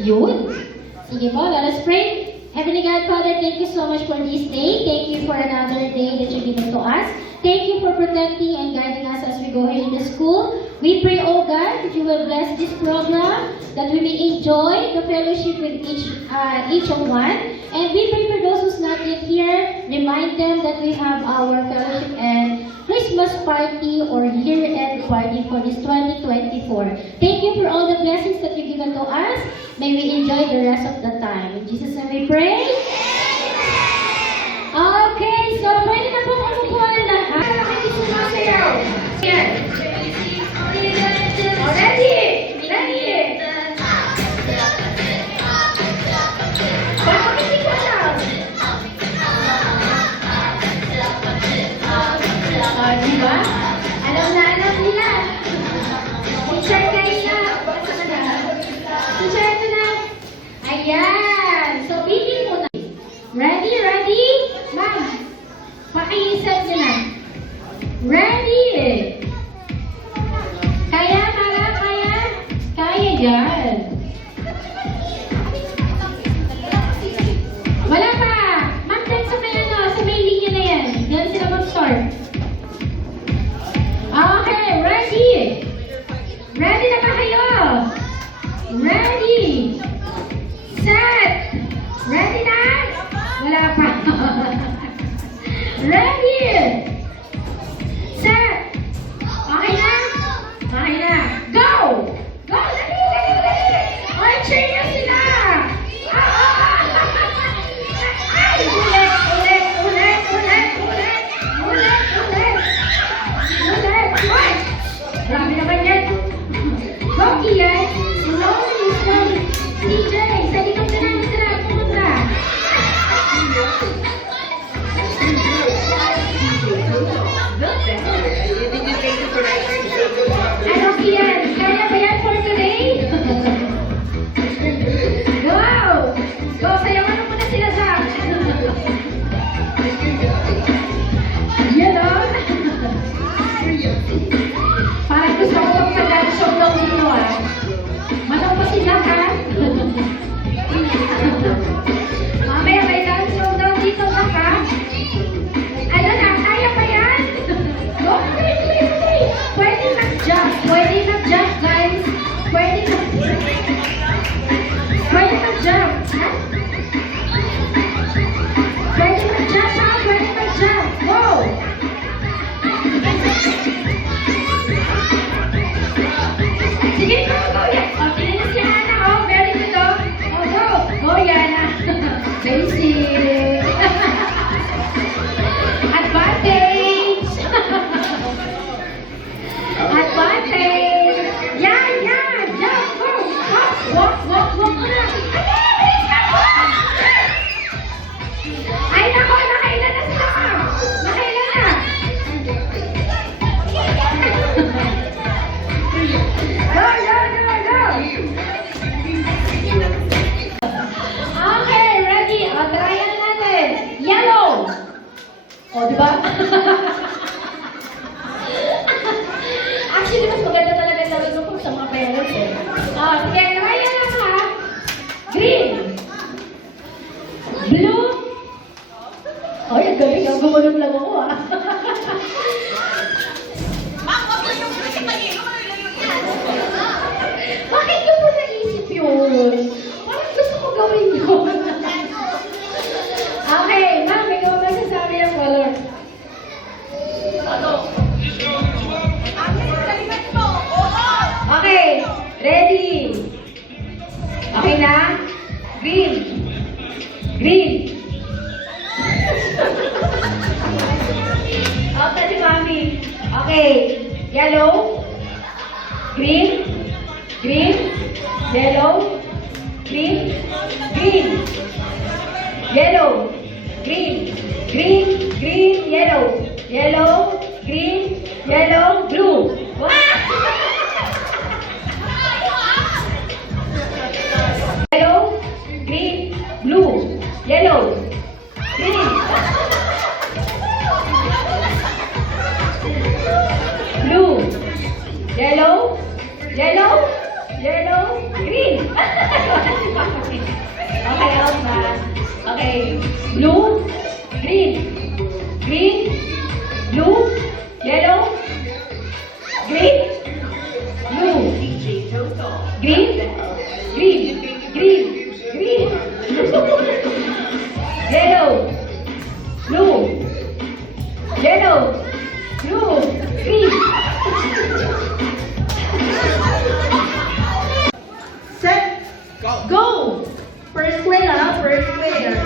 Yun. Sige po, let us pray. Heavenly God, Father, thank you so much for this day. Thank you for another day that you've given to us. Thank you for protecting and guiding us as we go here in the school. We pray, oh God, that you will bless this program, that we may enjoy the fellowship with each of one. And we pray for those who's not yet here, remind them that we have our fellowship and Christmas party or year-end party for this 2024. Thank you for all the blessings that you've given to us. May we enjoy the rest of the time. In Jesus' name we pray. Okay, so pwede na po kumukuha na lahat. Bakit sumasayaw? Yan. Ready? Ready? Bakit hindi ko alam? Diba? Alam nila. Teacher kayo na. Teacher, ito na. Ayan. So, begin mo na. Ready? Ready? Ma'am, pakiisip nyo na. Ready? Kaya, Mara? Kaya? Kaya yan. Wala pa. Ma'am, dyan sa may sa may linya na yan. Diyan sila mag-start. Okay, ready? Ready na ba kayo? Ready? Set! Ready na? Wala pa. Ready? Set! Okay na? Okay na. Go! Go! Dali, dali, dali! Ay, cheer na sila! Ay! Ulit, ulit, ulit, ulit, ulit! Ulit, ulit! Ulit! Ay! Grabe naman yan! Go, Ian! Slowly, slowly! DJ, sa likod na lang sila! Pumunta! Ano, Ian? Kaya ba yan for today? Wow! Go, sayawan mo muna sila sa... Yan o! Parang gusto ko pang mag-dance show daw dito ah. Manong pa sila ha? Mamaya may dance show daw dito ha? Ano na? Kaya ba yan? Go! Pwede mag-jump. Pwede mag-jump guys. Pwede mag-jump. Pwede mag-jump. Ha? Pwede mag-jump ha? Pwede mag-jump. Go! Sige, go, go, yan. O, tinanong si Hana, o. Very good, o. O, go. Go, Yana. Basic. Advantage. Advantage. Yan, yan. Jump, go. Walk, walk, walk, walk mo na. Ay, nako, nakailan na sila. Nakailan na. Go, go, go, go! Okay, ready? O, tryan natin. Yellow! O, diba? Actually, mas maganda talaga sabi ko kung sa mga parents eh. O, sige, tryan lang ha. Green! Blue! Ay, ang galing. Ang gumulong lang ako ah. Bakit ko po naisip yun? Parang gusto ko gawin yun. Okay, ma'am, ikaw ba sasabi ng color? Okay, ready? Okay na? Green. Green. Okay, si mami. Okay, yellow. Green. Green, yellow, green, green, yellow, green, green, green, yellow, yellow, green, yellow, blue. Wow! Yellow, green, blue, yellow, green. Blue, yellow, yellow, yellow, green. Green. Green. Green. Green. Yellow. Blue. Yellow. Blue. Green. Set. Go. First player, first player.